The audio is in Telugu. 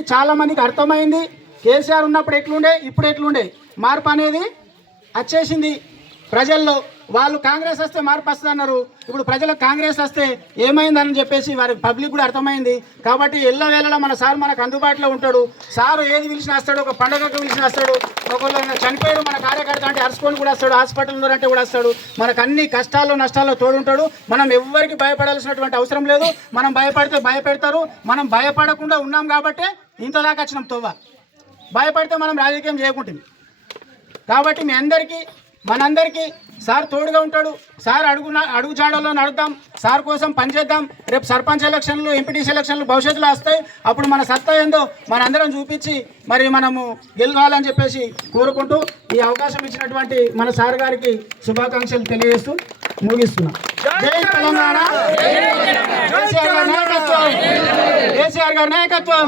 అనేది చాలామందికి అర్థమైంది. కేసీఆర్ ఉన్నప్పుడు ఎట్లుండే, ఇప్పుడు ఎట్లుండే, మార్పు అనేది వచ్చేసింది ప్రజల్లో. వాళ్ళు కాంగ్రెస్ వస్తే మార్పు వస్తుంది అన్నారు, ఇప్పుడు ప్రజలకు కాంగ్రెస్ వస్తే ఏమైందని చెప్పేసి వారి పబ్లిక్ కూడా అర్థమైంది. కాబట్టి ఎల్లవేళలా మన సార్ మనకు అందుబాటులో ఉంటాడు. సారు ఏది పిలిచినా వస్తాడు, ఒక పండుగకు పిలిచినా వస్తాడు, ఒకళ్ళు చనిపోయాడు మన కార్యకర్త అంటే అరుచుకొని కూడా వస్తాడు, హాస్పిటల్ ఉన్నారంటే కూడా వస్తాడు. మనకు అన్ని కష్టాల్లో నష్టాల్లో తోడుంటాడు. మనం ఎవరికి భయపడాల్సినటువంటి అవసరం లేదు. మనం భయపడితే భయపెడతారు. మనం భయపడకుండా ఉన్నాం కాబట్టి ఇంతదాకా వచ్చినాం. తోవ భయపడితే మనం రాజకీయం చేయకుంటుంది. కాబట్టి మీ అందరికీ మనందరికీ సార్ తోడుగా ఉంటాడు. సార్ అడుగు జాడల్లో నడుద్దాం, సార్ కోసం పనిచేద్దాం. రేపు సర్పంచ్ ఎలక్షన్లు, ఎంపీటీసీ ఎలక్షన్లు భవిష్యత్తులో వస్తాయి. అప్పుడు మన సత్తా ఏందో మనందరం చూపించి మరి మనము గెలవాలని చెప్పేసి కోరుకుంటూ ఈ అవకాశం ఇచ్చినటువంటి మన సార్ గారికి శుభాకాంక్షలు తెలియజేస్తూ ముగిస్తున్నాం. జై తెలంగాణ. కేసీఆర్ గారి నాయకత్వం.